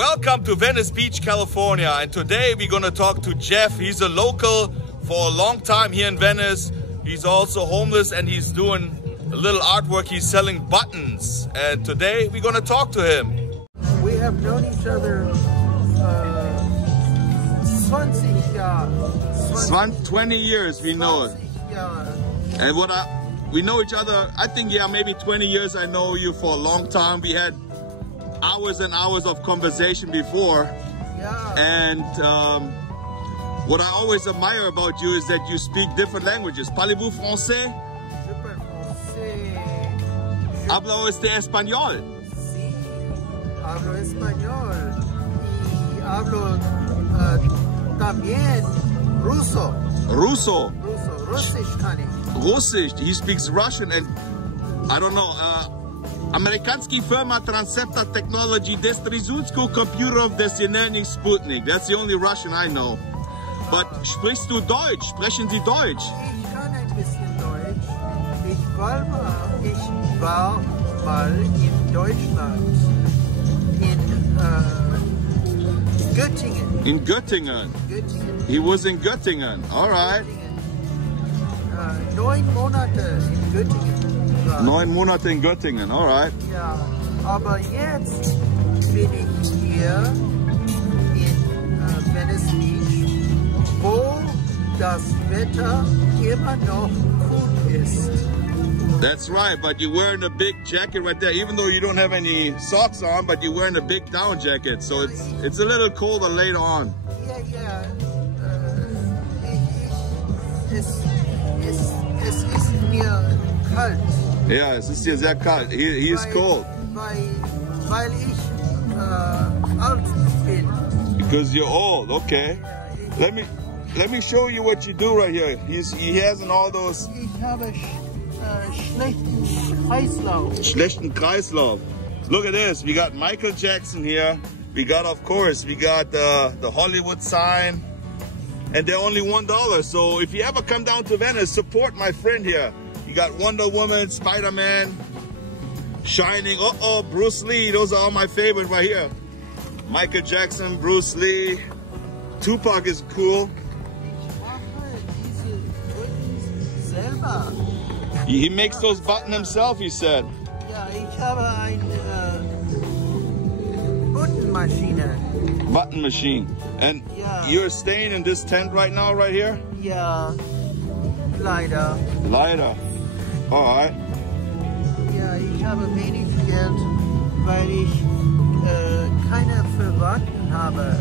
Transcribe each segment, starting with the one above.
Welcome to Venice Beach, California, and today we're going to talk to Jeff. He's a local for a long time here in Venice. He's also homeless and he's doing a little artwork. He's selling buttons, and today we're going to talk to him. We have known each other 20 years we know it. And we know each other, I think, maybe 20 years. I know you for a long time. We had hours and hours of conversation before. And what I always admire about you is that you speak different languages. Parlez-vous français? Je parle français. Habla usted español? Sí, hablo español. Y hablo también ruso. Russo. Russisch kann ich. Russisch. He speaks Russian and I don't know. Amerikanski firma Transceptor Technology Distributsku Computer Destinering Sputnik. That's the only Russian I know. But sprichst du Deutsch? Sprechen Sie Deutsch? Ich kann ein bisschen Deutsch. Ich war mal in Deutschland. In Göttingen. In Göttingen. Göttingen. He was in Göttingen. All right. 9 Monate in Göttingen. 9 Monate in Göttingen. All right. Ja, aber jetzt bin ich hier in Venice Beach, wo das Wetter immer noch cool ist. That's right, but you're wearing a big jacket right there, even though you don't have any socks on, but you're wearing a big down jacket, so it's a little colder later on. Ja. Es ist mir kalt. Ja, es ist hier sehr kalt. He is cold. Weil ich alt bin. Because you're old, okay. Let me show you what you do right here. He has in all those. Ich habe schlechten Kreislauf. Schlechten Kreislauf. Look at this. We got Michael Jackson here. We got, of course, we got the Hollywood sign. And they're only $1. So if you ever come down to Venice, support my friend here. You got Wonder Woman, Spider-Man, Shining, Bruce Lee. Those are all my favorite right here. Michael Jackson, Bruce Lee. Tupac is cool. He makes those buttons himself, he said. Ja, ich habe eine Buttonmaschine. Button machine. And you're staying in this tent right now, right here? Ja, leider. Leider. All right. Ja, ich habe wenig Geld, weil ich keine Verwandten habe.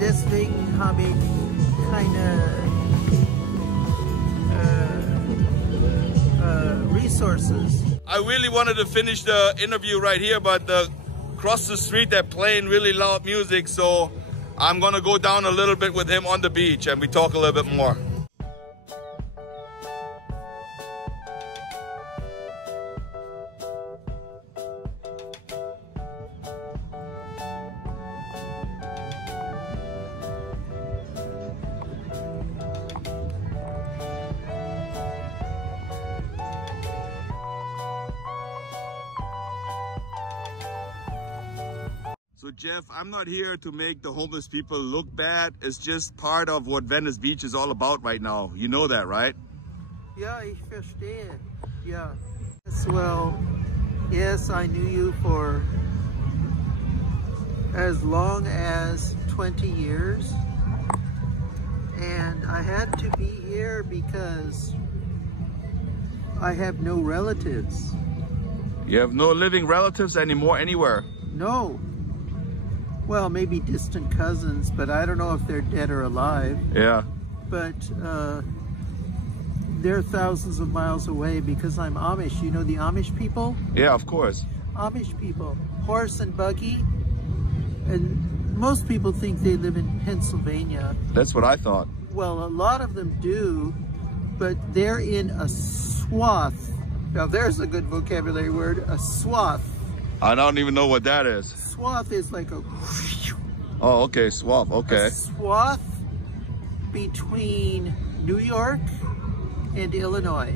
Deswegen habe ich keine resources. I really wanted to finish the interview right here, but across the street they're playing really loud music, so I'm gonna go down a little bit with him on the beach and we talk a little bit more. So Jeff, I'm not here to make the homeless people look bad. It's just part of what Venice Beach is all about right now. You know that, right? Ja, ich verstehe. Ja. Well, yes, I knew you for as long as 20 years. And I had to be here because I have no relatives. You have no living relatives anymore anywhere? No. Well, maybe distant cousins, but I don't know if they're dead or alive. Yeah. But they're thousands of miles away because I'm Amish. You know the Amish people? Yeah, of course. Amish people, horse and buggy. And most people think they live in Pennsylvania. That's what I thought. Well, a lot of them do, but they're in a swath. Now there's a good vocabulary word, a swath. I don't even know what that is. Swath is like a... Oh, okay, swath, okay. A swath between New York and Illinois.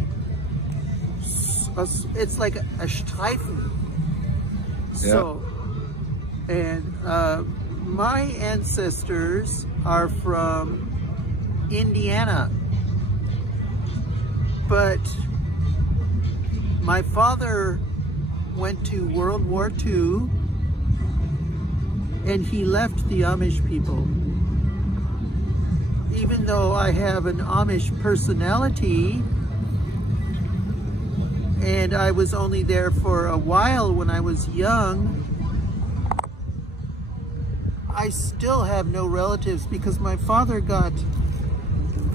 It's like a Streifen. So And my ancestors are from Indiana, but my father went to World War II and he left the Amish people. Even though I have an Amish personality, and I was only there for a while when I was young, I still have no relatives because my father got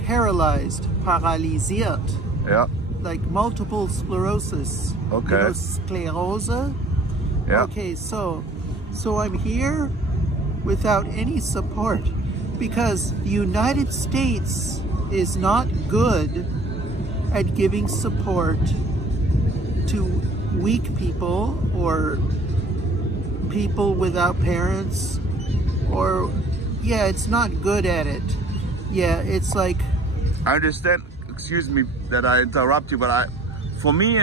paralyzed, paralysiert. Yeah. Like multiple sclerosis. Okay. You know, sclerose? Yeah. Okay, so I'm here without any support because the United States is not good at giving support to weak people or people without parents, or yeah, it's not good at it. Yeah, it's like, I understand, excuse me that I interrupt you, but for me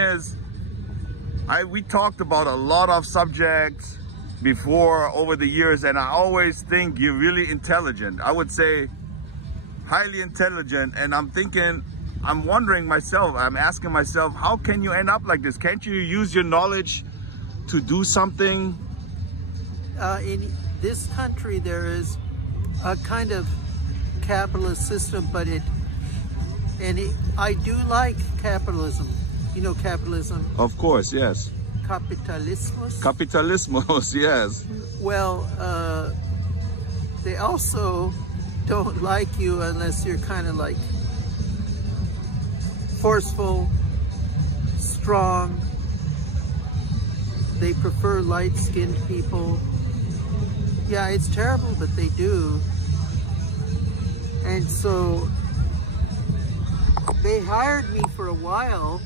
we talked about a lot of subjects before over the years, and I always think you're really intelligent. I would say highly intelligent, and I'm wondering myself, I'm asking myself, how can you end up like this? Can't you use your knowledge to do something? In this country there is a kind of capitalist system, but I do like capitalism. You know capitalism? Of course, yes. Capitalismus? Capitalismus, yes. Well, they also don't like you unless you're kind of like forceful, strong. They prefer light-skinned people. Yeah, it's terrible, but they do. And so they hired me for a while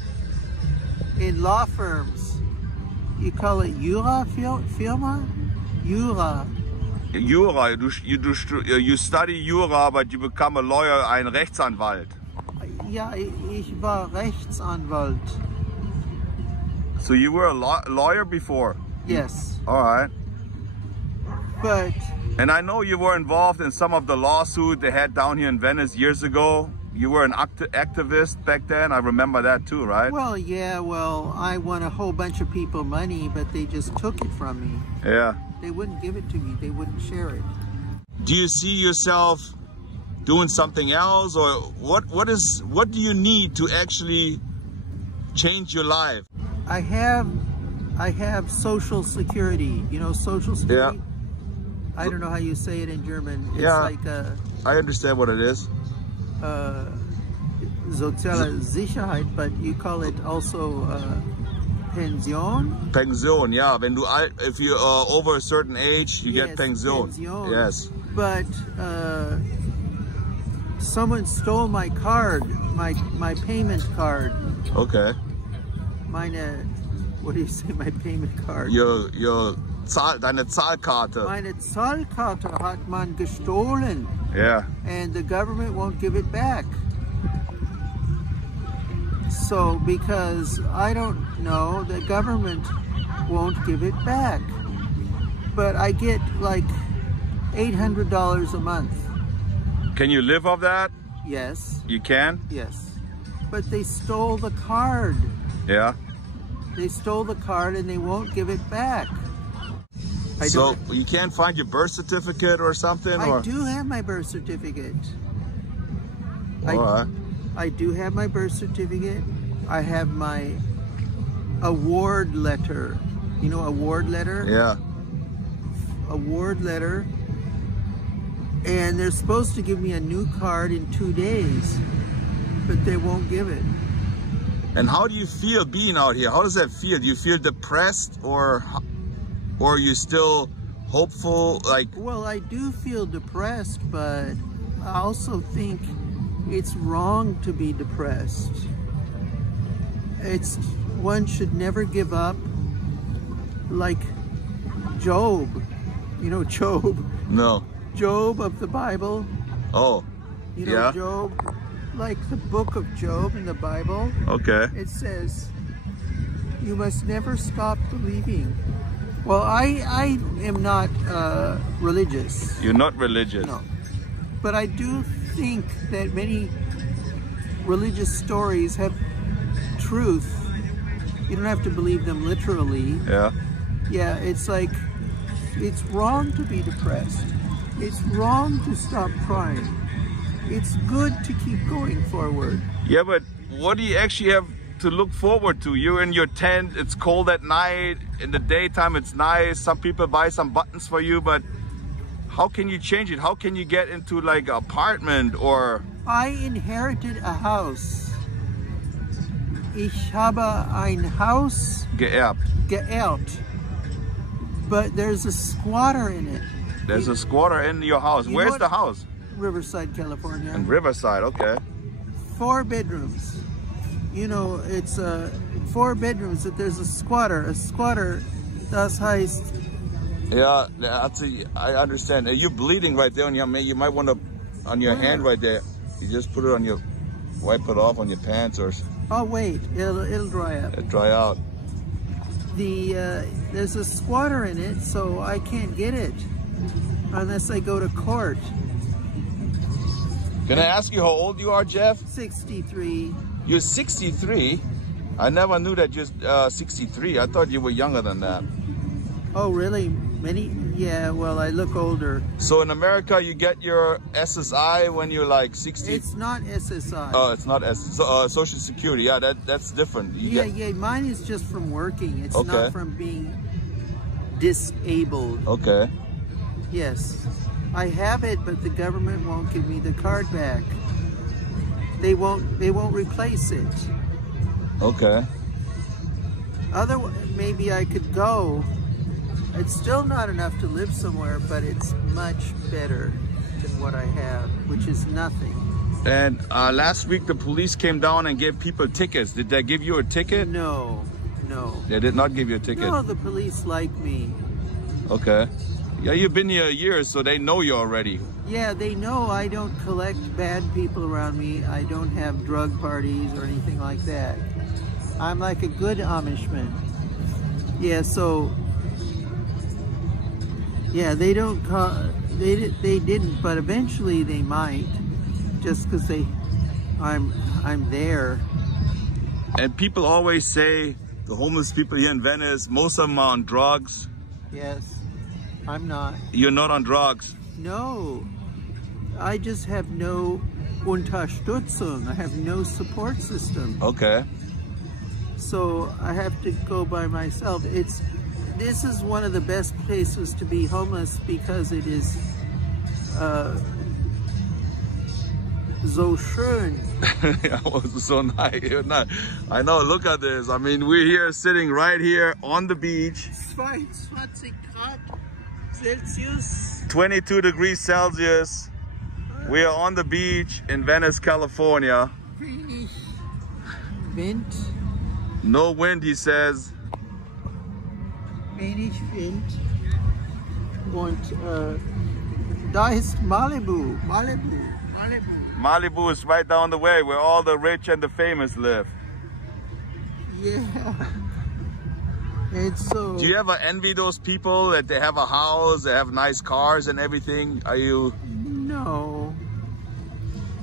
in law firms. You call it Jura firma? Jura. Jura, you study Jura, but you become a lawyer, ein Rechtsanwalt. Ja, ich war Rechtsanwalt. So you were a lawyer before? Yes. All right. But... And I know you were involved in some of the lawsuit they had down here in Venice years ago. You were an activist back then. I remember that too, right? Well, yeah, I won a whole bunch of people money, but they just took it from me. Yeah. They wouldn't give it to me. They wouldn't share it. Do you see yourself doing something else, or what do you need to actually change your life? I have Social Security. You know Social Security? Yeah. I don't know how you say it in German. It's yeah, like I understand what it is. Soziale Sicherheit, but you call it also Pension. Pension, yeah. If you are over a certain age, you get pension. Yes. But someone stole my card, my payment card. Okay. What do you say? My payment card. Deine Zahlkarte. Meine Zahlkarte hat man gestohlen. Yeah. And the government won't give it back. So, because I don't know, the government won't give it back. But I get like $800 a month. Can you live off that? Yes. You can? Yes. But they stole the card. Yeah. They stole the card and they won't give it back. So you can't find your birth certificate or something? I do have my birth certificate. All right. I do have my birth certificate. I have my award letter. You know award letter? Yeah. Award letter. And they're supposed to give me a new card in 2 days, but they won't give it. And how do you feel being out here? How does that feel? Do you feel depressed, or are you still hopeful? Well, I do feel depressed, but I also think it's wrong to be depressed. One should never give up. Like Job. You know Job? No. Job of the Bible. Oh. You know, yeah. Job, like the book of Job in the Bible. Okay. It says, you must never stop believing. Well, I am not religious. You're not religious? No. But I do think that many religious stories have truth. You don't have to believe them literally. Yeah. Yeah, it's like, it's wrong to be depressed. It's wrong to stop crying. It's good to keep going forward. Yeah, but what do you actually have to look forward to? You're in your tent, it's cold at night, in the daytime it's nice, some people buy some buttons for you, but how can you change it? How can you get into like an apartment or... I inherited a house. Ich habe ein Haus geerbt. But there's a squatter in it. There's a squatter in your house. Where's the house? Riverside, California. In Riverside, okay. 4 bedrooms. You know, it's 4 bedrooms that there's a squatter. A squatter, das heißt... Yeah, I understand. You're bleeding right there on your, you might want to, on your hand right there. You just put it on your, wipe it off on your pants or... Oh wait, it'll dry up. It'll dry out. There's a squatter in it, so I can't get it unless I go to court. Can I ask you how old you are, Jeff? 63. You're 63? I never knew that you're 63. I thought you were younger than that. Oh really? Yeah, well, I look older. So in America, you get your SSI when you're like 60? It's not SSI. Oh, it's not Social Security. Yeah, that's different. Yeah, mine is just from working. It's not from being disabled. Okay. Yes. I have it, but the government won't give me the card back. They won't replace it. Okay. Otherwise, maybe I could go. It's still not enough to live somewhere, but it's much better than what I have, which is nothing. And last week the police came down and gave people tickets. Did they give you a ticket? No, no. They did not give you a ticket? No, the police like me. Okay. Yeah, you've been here a year, so they know you already. Yeah, they know I don't collect bad people around me. I don't have drug parties or anything like that. I'm like a good Amishman. Yeah, so... Yeah, they don't call, they didn't, but eventually they might, just because I'm there. And people always say the homeless people here in Venice, most of them are on drugs. Yes, I'm not. You're not on drugs? No, I just have no Unterstützung. I have no support system. Okay. So I have to go by myself. This is one of the best places to be homeless because it is so schön. So nice. I know, look at this. I mean, we're here sitting right here on the beach. 22 Grad Celsius. 22 degrees Celsius. We are on the beach in Venice, California. Wenig Wind. No wind, he says. Wenig Wind. Und da ist Malibu. Malibu is right down the way where all the rich and the famous live. Yeah. It's so... Do you ever envy those people that they have a house, they have nice cars and everything? Are you... No.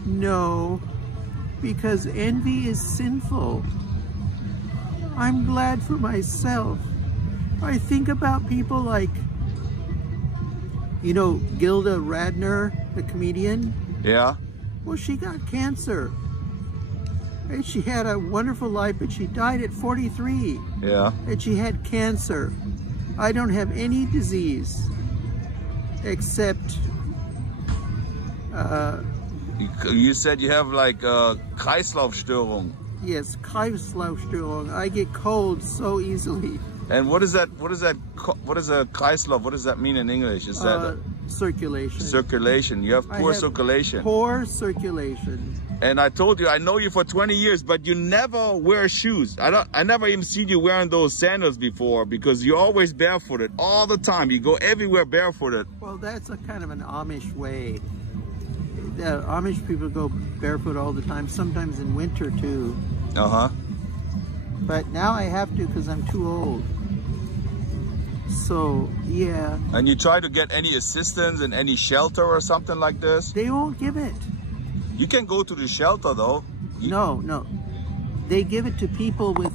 No. Because envy is sinful. I'm glad for myself. I think about people like, you know, Gilda Radner, the comedian. Yeah. Well, she got cancer. And she had a wonderful life, but she died at 43. Yeah. And she had cancer. I don't have any disease except... you said you have like Kreislaufstörung. Yes, Kreislaufstörung. I get cold so easily. And what is a Kreislauf? What does that mean in English? Is that circulation? Circulation. You have poor circulation. Poor circulation. And I told you, I know you for 20 years, but you never wear shoes. I never even seen you wearing those sandals before because you're always barefooted all the time. You go everywhere barefooted. Well, that's a kind of an Amish way. The Amish people go barefoot all the time, sometimes in winter too. Uh-huh. But now I have to because I'm too old. So, yeah. And you try to get any assistance in any shelter or something like this? They won't give it. You can go to the shelter though. No. They give it to people with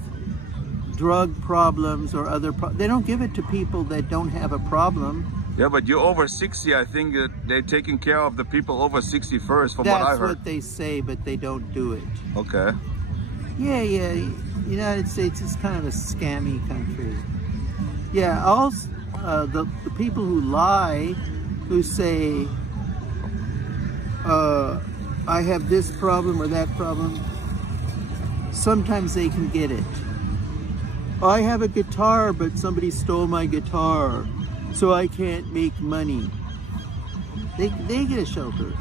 drug problems or other they don't give it to people that don't have a problem. Yeah, but you're over 60. I think that they're taking care of the people over 60 first, from what I heard. That's what they say, but they don't do it. Okay. Yeah. United States is kind of a scammy country. Yeah, also, the people who lie, who say, I have this problem or that problem, sometimes they can get it. I have a guitar, but somebody stole my guitar, so I can't make money. They get a shelter.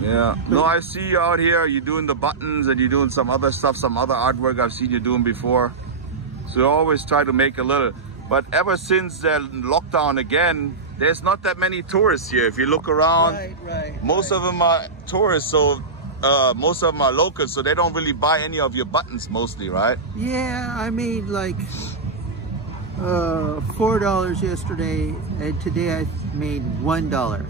Yeah. But, no, I see you out here. You're doing the buttons and you're doing some other stuff, some other artwork I've seen you doing before. So you always try to make a little. But ever since the lockdown again, there's not that many tourists here. If you look around, most of them are tourists, so most of them are locals, so they don't really buy any of your buttons mostly, right? Yeah, I made like $4 yesterday, and today I made $1.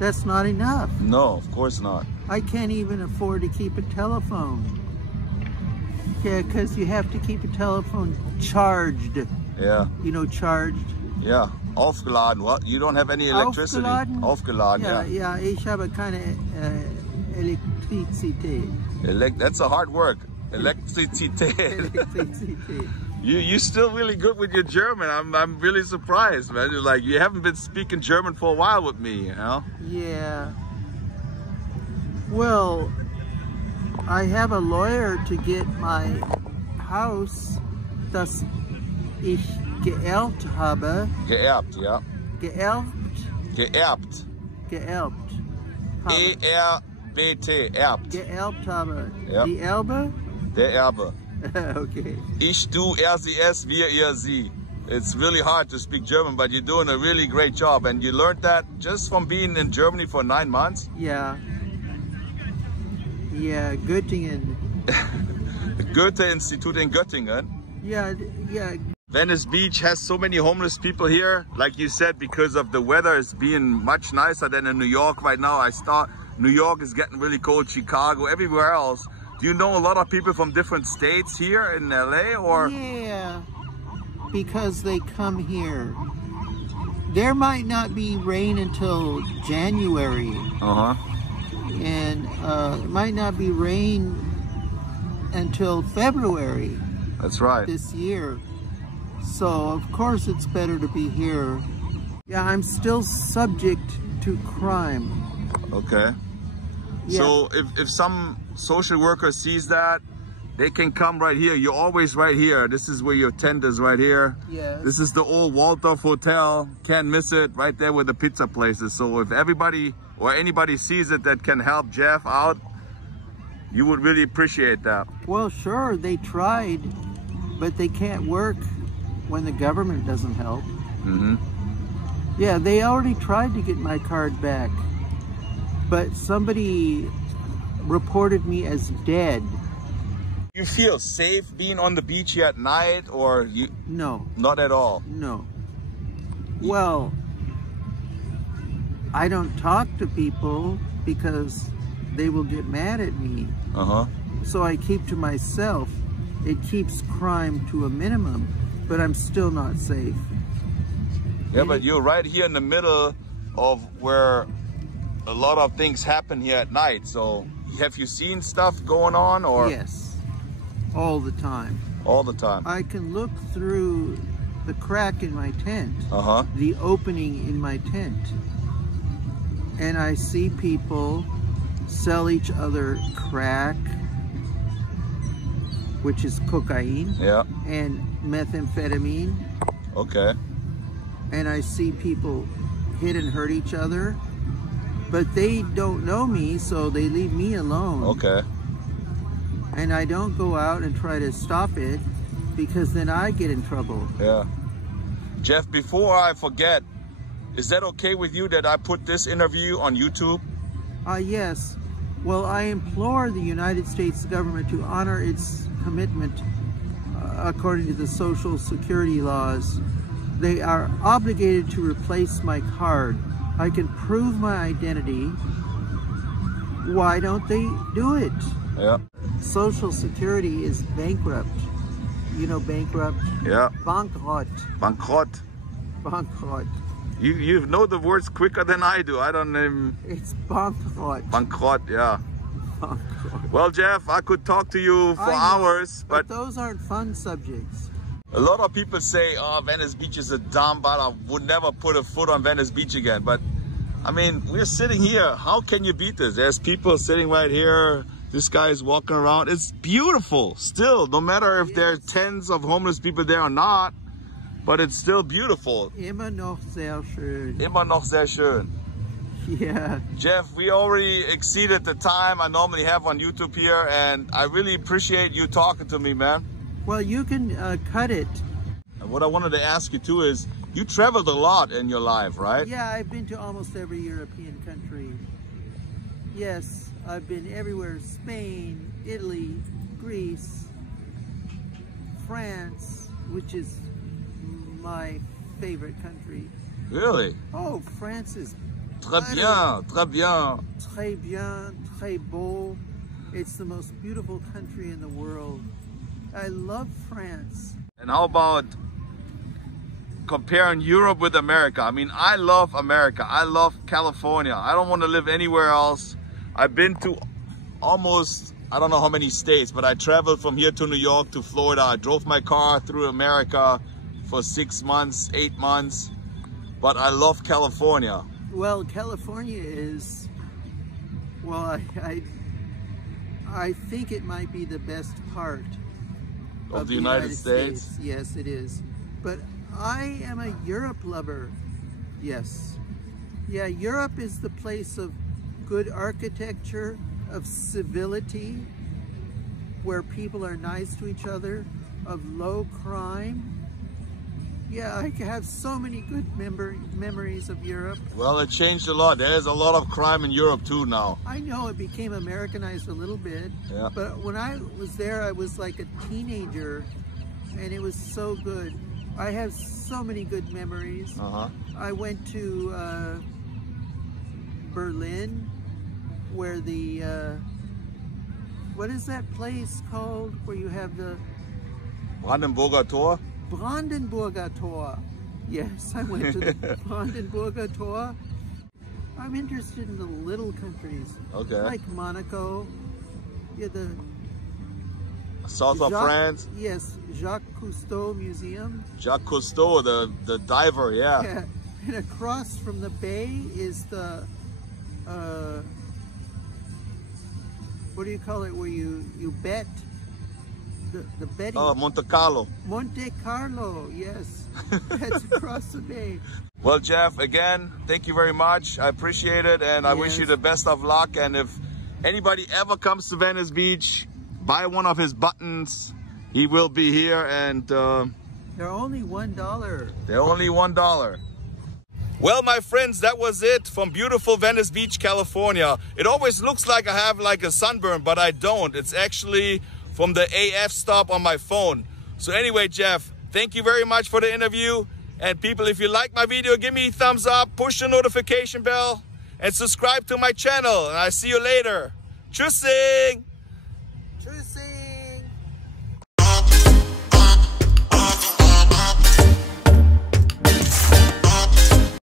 That's not enough. No, of course not. I can't even afford to keep a telephone. Yeah, because you have to keep a telephone charged. Yeah. You know, charged. Yeah. Aufgeladen. What? You don't have any electricity. Aufgeladen? Aufgeladen, yeah. Yeah, ich habe keine Elektrizität. That's a hard word. Elektrizität. Elektrizität. You're still really good with your German. I'm really surprised, man. You're like, you haven't been speaking German for a while with me, you know? Yeah. Well, I have a lawyer to get my Haus, das ich geerbt habe. Geerbt, ja. Geerbt? Geerbt. Geerbt. E-R-B-T, erbt. Geerbt habe. Ja. Die Erbe? Der Erbe. Okay. Ich, du, er, sie, es, wir, ihr, sie. It's really hard to speak German, but you're doing a really great job. And you learned that just from being in Germany for 9 months? Yeah. Yeah, Göttingen. Goethe-Institut in Göttingen. Yeah. Venice Beach has so many homeless people here, like you said, because of the weather is being much nicer than in New York right now. New York is getting really cold, Chicago, everywhere else. Do you know a lot of people from different states here in LA, or? Yeah, because they come here. There might not be rain until January. And it might not be rain until February. That's right. This year. So, of course, it's better to be here. Yeah, I'm still subject to crime. Okay. Yeah. So, if some social worker sees that, they can come right here. You're always right here. This is where your tent is right here. Yes. This is the old Waldorf Hotel. Can't miss it. Right there where the pizza place is. So, if everybody or anybody sees it that can help Jeff out, you would really appreciate that. Well, sure, they tried, but they can't work when the government doesn't help. Yeah, they already tried to get my card back, but somebody reported me as dead. You feel safe being on the beach here at night, or you? No. Not at all? No. Well, I don't talk to people because they will get mad at me. So I keep to myself. It keeps crime to a minimum, but I'm still not safe. Yeah, but you're right here in the middle of where a lot of things happen here at night. So have you seen stuff going on, or? Yes, all the time. All the time. I can look through the crack in my tent, the opening in my tent, and I see people sell each other crack, which is cocaine, and methamphetamine. Okay. And I see people hit and hurt each other, but they don't know me, so they leave me alone. Okay. And I don't go out and try to stop it, because then I get in trouble. Yeah. Jeff, before I forget, is that okay with you that I put this interview on YouTube? Yes. Well, I implore the United States government to honor its commitment according to the Social Security laws They are obligated to replace my card. I can prove my identity. Why don't they do it? Yeah. Social Security is bankrupt. You know bankrupt? Yeah. Bankrott. Bankrott. Bankrott. You know the words quicker than I do. I don't even... It's bankrott. Bankrott, yeah. Bankrott. Well, Jeff, I could talk to you for hours, but those aren't fun subjects. A lot of people say, oh, Venice Beach is a dump, but I would never put a foot on Venice Beach again. But, I mean, we're sitting here. How can you beat this? There's people sitting right here. This guy is walking around. It's beautiful still, no matter if there are tens of homeless people there or not. But it's still beautiful. Immer noch sehr schön. Immer noch sehr schön. Yeah. Jeff, we already exceeded the time I normally have on YouTube here, and I really appreciate you talking to me, man. Well, you can cut it. And what I wanted to ask you too is, you traveled a lot in your life, right? Yeah, I've been to almost every European country. Yes, I've been everywhere. Spain, Italy, Greece, France, which is my favorite country. Really? Oh, France is très bien, très bien. Très bien, très beau. It's the most beautiful country in the world. I love France. And how about comparing Europe with America? I mean, I love America. I love California. I don't want to live anywhere else. I've been to almost, I don't know how many states, but I traveled from here to New York to Florida. I drove my car through America for 6 months, 8 months, but I love California. Well, California is, well, I think it might be the best part of the United States. Yes, it is. But I am a Europe lover. Yes. Yeah, Europe is the place of good architecture, of civility, where people are nice to each other, of low crime. Yeah, I have so many good memories of Europe. Well, it changed a lot. There's a lot of crime in Europe too now. I know it became Americanized a little bit, yeah. But when I was there, I was like a teenager, and it was so good. I have so many good memories. I went to Berlin, where the, what is that place called, where you have the... Brandenburger Tor? Brandenburger Tor. Yes, I went to the Brandenburger Tor. I'm interested in the little countries. Okay. Like Monaco. Yeah, the... South of France? Yes, Jacques Cousteau Museum. Jacques Cousteau, the diver, yeah. Yeah, and across from the bay is the... what do you call it, where you bet? The betting. Oh, Monte Carlo. Monte Carlo, yes. That's across the bay. Well, Jeff, again, thank you very much. I appreciate it, and I wish you the best of luck. And if anybody ever comes to Venice Beach, buy one of his buttons. He will be here, and they're only $1. They're only $1. Well, my friends, that was it from beautiful Venice Beach, California. It always looks like I have like a sunburn, but I don't. It's actually from the AF stop on my phone. So anyway, Jeff, thank you very much for the interview. And people, if you like my video, give me a thumbs up, push the notification bell, and subscribe to my channel. And I'll see you later. Tschüssing!